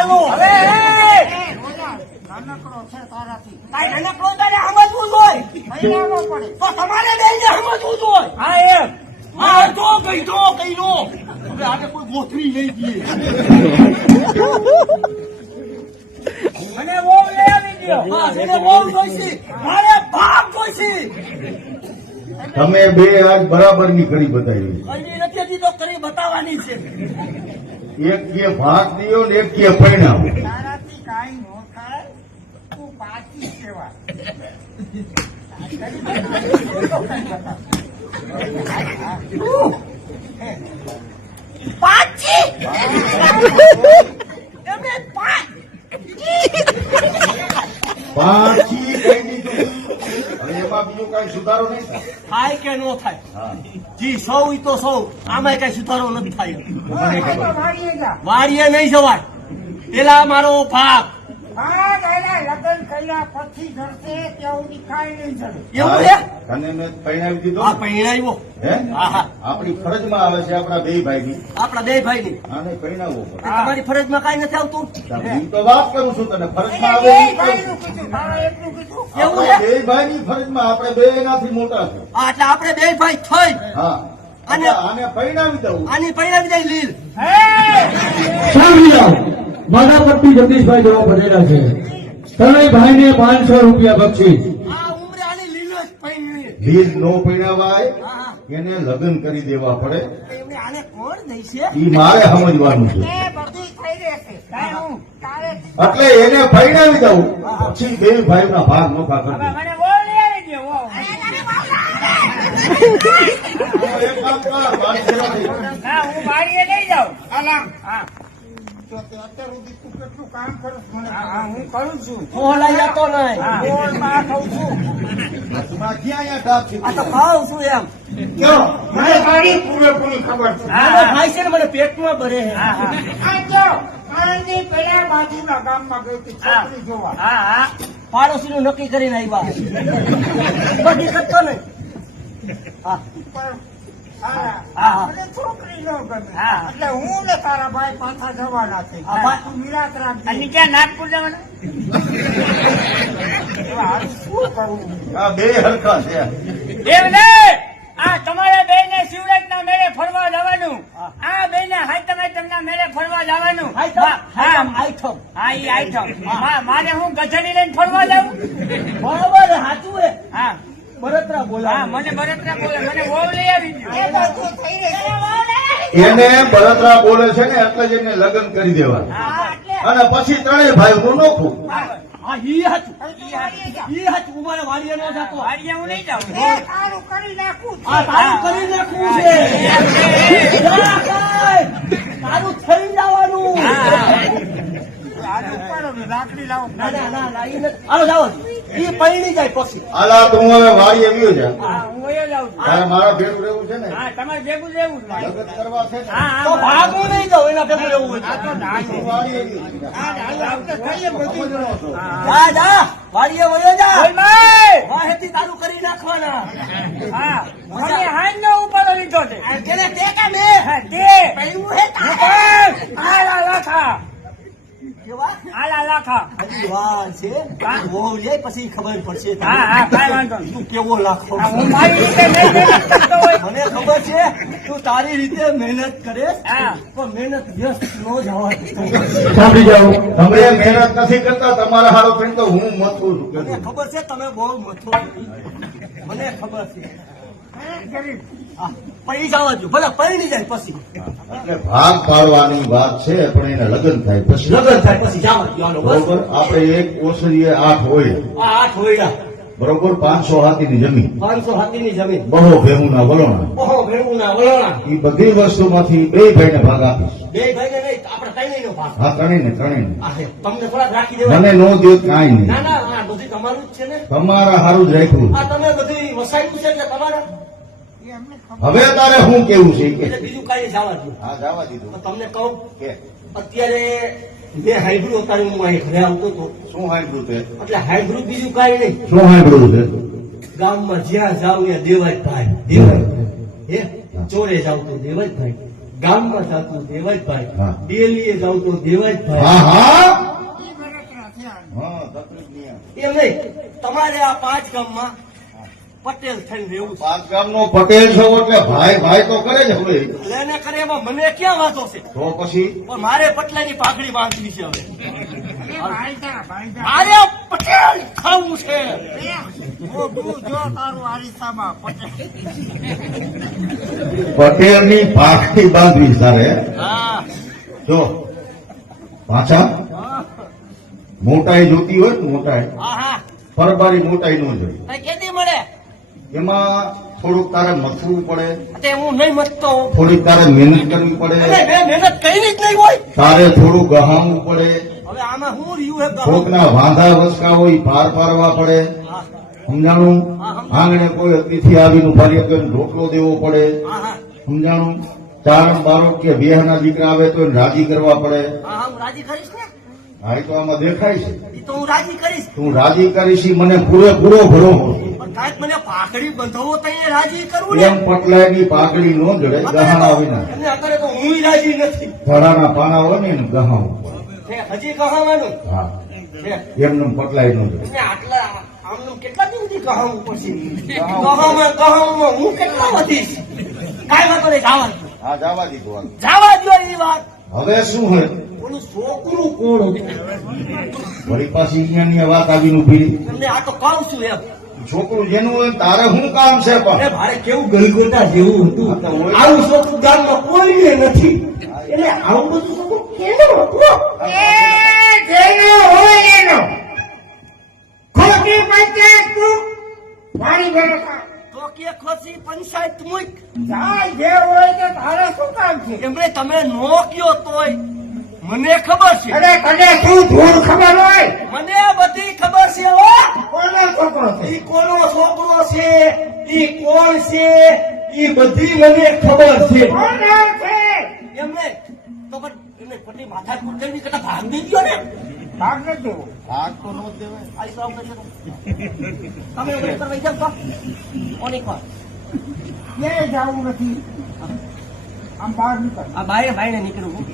ચાલુ હવે નાનકડો છે તારાથી કાંઈ નાનકડો તારે સમજવું જોઈએ મહિલાઓ પડે તો તમારે બેને સમજવું જોઈએ હા એમ હા તો કઈ દો હવે આજે કોઈ ગોથરી નહીં દે મને બહુ લઈ આવી ગયો હા મને બહુ જોઈશે મારે ભાગ જોઈશે તમે બે આજ બરાબરની કરી બતાવી કઈ નથી હજી તો કરી બતાવવાની છે એક કે ભાગ દિયો ને એક કે પરિણામ તારાથી કાંઈ ન થાય તું પાછી સેવા પાછી તમે પાછી કઈ દીધું હવે એમાં બીજું કઈ સુધારો નહીં થાય થાય કે ન થાય હા. જી સૌ ઈ તો સૌ આમાં કઈ સુધારો નથી થાય વાળીએ જા વાડીએ નહીં જવાય પેલા મારો ભાગ ભાગ એના લગ્ન કર્યા પછી જડશે ત્યાં સુધી કાંઈ નહીં જડે એવું છે તને મેં પરિણાવી દીધો આ પહેરાવ્યો હે હા હા આપણી ફરજમાં આવે છે આપણા બે ભાઈની આપડા બે ભાઈ ની આને પરિણાવવો પડે તમારી ફરજમાં કઈ નથી આવતું હું તો વાત કરું છું તને ફરજમાં આવે બે ઈ કહું ભાઈનું છું. કીધું તારા એકનું કીધું એવું આપણે છે બે ભાઈની ફરજમાં આપણે બે એનાથી મોટા છે હા, એટલે આપણે બે ભાઈ થઈ હા અને- એટલે આને પરિણાવી દઉં આની પહેરાવી દઈ લીલ સાંભળી જાઓ મારા પટ્ટી જગદીશભાઈ જવા પડેલા છે ત્રણેય ભાઈને 500 રૂપિયા બક્ષીસ આ ઉમરે આની લીલ જ પહેરી લીલ નો પરિણાવાય હા હા એને લગ્ન કરી દેવા પડે એમને આને કોણ દઈ છે ઈ મારે સમજવાનું છે એ બધું થઈ રહેશે કાંઈ હું તારે એટલે એને પરિણાવી દઉં પછી બે ભાઈના ભાગ નોખા કરી દઉં. મને બહુ લઈ આવી ગયો વાહ. એક કામ કર, મારી સેવા થઈ. હા હું વાડીએ લઈ જાઉં આલામ હા તો તે અત્યાર સુધી તું કેટલું કામ કરસ મને હા હું કરું છું ફોલાઈ જતો નહીં બોલ માં ખાઉં છું તમારે ક્યાં અહીંયા ડાબ છે? આ તો ખાવ છું એમ કયો મને મારી પૂરેપૂરી ખબર છે હા, મને ભાઈ છે ને મને પેટમાં ભરે છે હા હા આ કયો આણંદની પેલા બાજુના ગામમાં ગઈ હતી હા. છોકરી જોવા હા હા પાડોશી નું નક્કી કરીને આવ્યા બધી કરતો નહીં હા પણ હા, હા, હા. મને છોકરી નો ગમે હા. એટલે હું ને તારા ભાઈ પાછા જવાના છે હા, ભાઈ. તું નિરાત અને રાખજે ક્યાં નાગપુર જવાનું હવે હારું શું કરવું આ બે હરખા છે એમ ને આ તમારે બે ને શિવરાજ ના મેળે ફરવા જવાનું આ બે ને હાઈતમ ના મેળે ફરવા જવાનું આઈટમ હા આઈટમ હા ઈ આઈટમ મારે હું ગધેડી લઈને ફરવા જાઉં બરાબર સાચું હે હા બળતરા હા બોલા મને બળતરા બોલે મને બહુ લઈ આવી ગયું એ બધું થઈ રહેશે એને બળતરા બોલે છે ને એટલે જ એને લગ્ન કરી દેવા હા એટલે અને પછી ત્રણેય ભાઈનું નોખું હા ઈ હતું હવે તું વાળીએ જા. ઈ હતું ઉમારે વાડીએ નો જતો વાડીએ હું નહીં જાઉં એ તારું કરી નાખું છે. આ તારું કરી નાખવું છે જા કાંઈ. તારું થઈ જવાનું આજે ઉપાડો ને લાકડી લાવો ના ના ના ના ઈ નથી. હાલો જાઓ ઈ પૈણી જાય પછી આલા તો હું હવે વાડી આવ્યો છે હા હું વયો જાઉં છું તારે મારા ભેગું રહેવું છે ને હા તમારે ભેગું રહેવું જ મારે. લગ્ન કરવા છે ને હા તો હા ભાગવું નહીં જાવ એના ભેગું રહેવું હોય તો. હું વાડી આવ્યો છું. હા, હાલો, આપણે કહીએ બધું સમજણો છો? જા જા વાડીએ વયો જા બોલભાઈ! વાહેથી તારું કરી નાખવાના હા મને હાઈનો ઉપાડો લીધો છે આ તેને તે કાં બે હા તે પૈણું હે તારે. આલા લાખા કેવા આલા લાખા હજી વાર છે વહુ લે પછી ખબર પડશે હા હા કાંઈ વાંધો નહીં તું કેવો લાખો હા, હું મારી રીતે નહીં મહેનત કરતો હોય મને ખબર છે તું તારી રીતે મહેનત કરે હા. પણ મહેનત વ્યસ્ત ન જવા દેતો. સાંભળી જાઓ તમે મહેનત નથી કરતા તમારા હારો થઈને તો હું મથું છું મને ખબર છે તમે બહુ મથો મને ખબર છે હા, પૈણી જવા દો ભલે પૈણી જાય પછી એટલે ભાગ પાડવાની વાત છે પણ એને લગ્ન થાય પછી લગ્ન થાય પછી જવા દો હાલો બસ બરોબર આપણે એક ઓસરીએ 8 હોય આ 8 હોયડા બરોબર 500 હાથીની જમીન 500 હાથીની જમીન બહુ ભેહુના વલોણા ઓહો ભેગું ના વલોણા એ બધી વસ્તુમાંથી બે ભાઈને ભાગ આપીશ બે ભાઈને નહીં આપણે ત્રણેયનો ભાગ હા ત્રણેયને ત્રણેયને આ હે, તમને થોડાક રાખી દેવા મને નો દો કાંઈ નહીં ના ના આ બધું તમારું જ છે ને તમારા હારું જ રાખ્યું આ તમે બધું વસાયું છે એટલે તમારા એ અમને ખબર હવે તારે શું કેવું છે ઈ કે એટલે બીજું કાંઈ જવા દો હા જવા દીધું તો તમને કહું કે અત્યારે મેં હાઈબ્રુડ અત્યારે હું અહીં ઘરે આવતો હતો શું સાંભળ્યું તે એટલે હાઈબ્રુડ બીજું કાંઈ નહીં શું સાંભળ્યું છે ગામમાં જ્યાં જાવ ત્યાં દેવાય ભાઈ દેવાય હે ચોરે જાવ તો દેવાય ભાઈ ગામમાં જાતું દેવાય ભાઈ, હા. દિલ્હીએ જાવ તો દેવાય ભાઈ. હા હા ઈ બળતરા છે આ. હા તકલીફ નહીં આવે. એમ નહીં, તમારે આ 5 ગામમાં પટેલ થઈને રહેવું છે. પાંચ ગામનો પટેલ છો એટલે ભાઈ ભાઈ તો કરે જ હવે. લેને કરે એમાં મને ક્યાં વાંધો છે? તો પછી પણ મારે પટલાની પાઘડી બાંધવી છે હવે. એ ભાઈજા, ભાઈજા. મારે પટેલ ખાવું છે. એ, મોઢું જો તારું આરીસામાં પટેલ. પટેલની પાઘડી બાંધવી સારે. હા જો પાછા મોટાઈ જોતી હોય ને મોટાઈ, હા હા, પરબારી મોટાઈ ન જોઈએ. કઈ કેદી મળે? એમાં થોડુંક તારે મથવું પડે, તે હું નહીં મતતો. થોડીક તારે મહેનત કરવી પડે, અરે મેં મહેનત કરી જ નહીં હોય. તારે થોડું ગહાવવું પડે, હવે આમાં હું રહ્યું હે ગામ? કોકના વાંધા વસકા હોય પાર પાડવા પડે. હા સમજાણું? આંગણે કોઈ અતિથિ આવીને ઉભા રહે તો એને રોટલો દેવો પડે. હા હા સમજાણું? ચારણ બાળક કે બેહના દીકરા આવે તો એને રાજી કરવા પડે. હા, હું રાજી કરીશ ને. હા એ તો આમાં દેખાય છે. એ તો હું રાજી કરીશ. તું રાજી કરીશ ઈ મને પૂરેપૂરો ભરોસો છે. પણ કાંઈક મને પાઘડી બંધાવો તો એ રાજી કરવું ને. એમ પટલાયની પાઘડી નો જડે ગહાણા વિના. અને અત્યારે તો હું રાજી નથી. ધડાના પાના હોય ને એને ગહાવું પડે. છે હજી કહાવાનું હા છે. એમને પટલાય નો જડે. અને આટલા આમનું કેટલા દી સુધી કહાવું પડશે? કહાવામાં હું કેટલા વધીશ? કાંઈ વાંધો નહીં, જવા દો. હા જવા દીધું હાલ. જવા દો એ વાત. હવે શું હોય ઓલું છોકરું કોણ હતું? વળી પાછી અહીંયા વાત આવીને ઉભી રહી. તમને આ તો કહું છું એમ. છોકરું જેનું હોય ને તારે શું કામ છે અરે પણ ભારે કેવું ગલગોટા જેવું હતું. હા, તો હોય. આવું છોકરું ગામમાં કોઈને નથી. એટલે આવું બધું છોકરું કેનું હતું? એ જેનો હોય એનો. ખોટી પંચાયત તું મારી બેઠા. તો કે ખોસી પંચાયત મૂક. જાય જે હોય તે તારે શું કામ છે? એમણે તમે નો કયો તોય મને ખબર છે. અરે તને શું ધૂળ ખબર હોય? મને બધી ખબર છે હો. કોનો છોકરો છે? ઈ કોનો છોકરો છે, ઈ કોણ છે, ઈ બધી મને ખબર છે. કોનો છે? એમને તો પણ એમને પતિ માથા કુટની કરતા ભાગ દઈ ગયો ને. ભાગ નથી દેવો. ભાગ તો નો જ દેવાય. આઈ સાવ કરશે તો. તમે એવું કરવા જાવ તો ઓની કોણ? ક્યાંય જવું નથી. આમ બહાર નીકળ. આ બાય ભાઈને નીકળવું.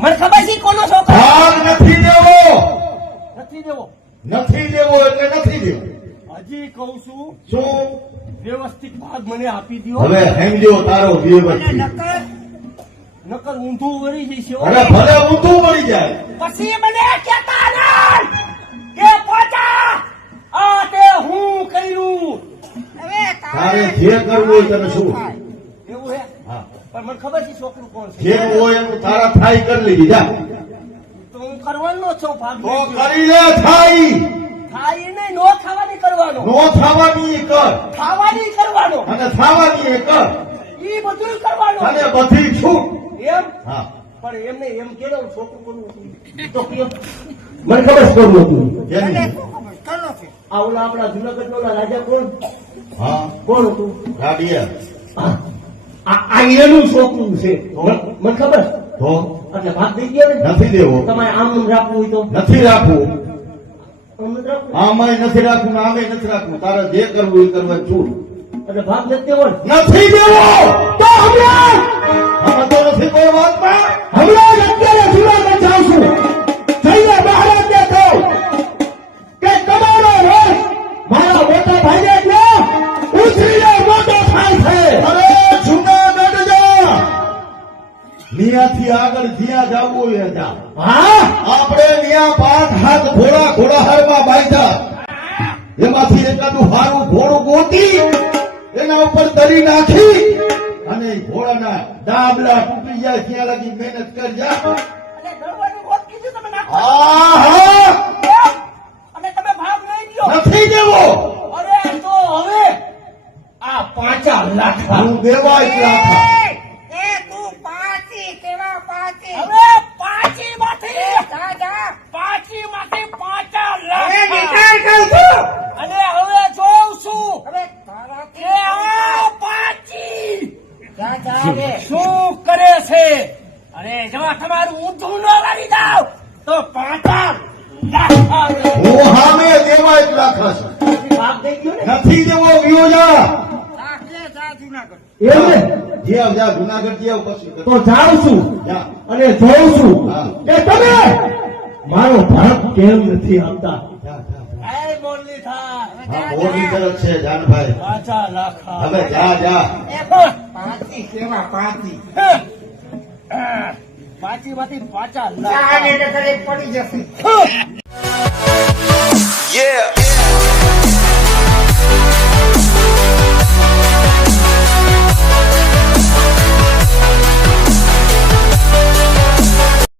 મને ખબર છે ઈ કોનો છોકરો. ભાગ નથી દેવો. નથી દેવો. નથી દેવો એટલે નથી દેવો. હજી કહું છું, શું વ્યવસ્થિત ભાગ મને આપી દો. હવે હેંજો તારો અને વ્યવસ્થિત. નકર નકર ઊંધું વળી જઈશ હો. અરે ભલે ઊંધું મળી જાય. પછી મને કહેતા નહીં કે પોચા આ તે હું કર્યું. હવે તારે જે કરવું હોય તને શું? એવું હે? હા. પણ મને ખબર છે છોકરું કોણ છે. જેનું હોય એનું તારા થાય કરી લીધી જા. તો હું કરવાનો છું ભાગ. તો કરી લે થાય. ખાઈ નહીં, નો ખાવાની કરવાનો. નો થવાની એ કર ખાવાની કરવાનો. અને થવાની એ કર ઈ બધું કરવાનું. અને બધી છૂટ. એમ હા પણ એમને એમ કે છોકરું કોનું હતું? તો કયો? મને ખબર છે કોનું હતું. તને જેનું. શું ખબર? કોનો છે? આ ઓલા આપણા જુનાગઢ ના રાજા કોણ હા કોણ હતું? ગાડીયા. આ એનું છોકરું છે. મને ખબર છે. તો એટલે ભાગ દઈ ગયો ને. નથી દેવો. તમારે આમ રાખવું હોય તો નથી રાખવું. આમ જ રાખવું. આમાંય નથી રાખવું ને આમે નથી રાખવું. તારે જે કરવું એ કરવા છૂટ. એટલે ભાગ નથી દેવો ને. નથી દેવો. તો હમણાં આમાં તો નથી કોઈ વાતમાં. હમણાં જ અત્યારે જુનાગઢ જાઉં છું. જઈને મહારાજને કહું કે તમારો રોષ મારા મોટા ભાઈને જો ઉછરીને મોટો થાય છે. અરે જુનાગઢ જા. નિયાથી આગળ જ્યાં જાવું હોય જા. હા આપણે ન્યા 5 હાથ ઘોડા ઘોડાહારમાં બાંધ્યા. એમાંથી એકાદું હારું ઘોડું ગોતી એના ઉપર દરી નાખી અને ઈ ઘોડાના ડાબલા તૂટી જાય ત્યાં લગી મહેનત કરજા. અને ગણવાનું રોજ કીધું તમે નાખો. આહા અને તમે ભાગ નહીં દ્યો. નથી દેવો. અરે તો હવે આ 5 લાખ હું દેવાય રાખા. એ તું પાછી કેવા પાછી? હવે પાચીમાંથી જા જા. 5 લાખ. હવે નિકાલ કહું છું. અને હવે જોઉં છું હવે કે તારાથી આ પાચી જા જા રે. શું કરે છે. અરે જવા તમારું ઊંધું ન લાવી જાવ તો 5 લાખ આવે. હું હામે દેવાય રાખા છું. ભાગ દઈ ગયો ને. નથી દેવો ગયો જા. જા કે જા જુનાગઢ. એમને જ્યાં જા જુનાગઢ જ્યાં પછી તો જાઉં છું જા. અને જોઉં છું હા. કે તમે મારો ભરત કેમ નથી આપતા. જા, જા, જા. એ બોલી થાય હા મોટી તરફ છે જાનભાઈ પાછા લાખા હવે જા જા પાછી સેવા પાછી પાછી માંથી પાછા આ લાખા ને તો ઘરે પડી જશે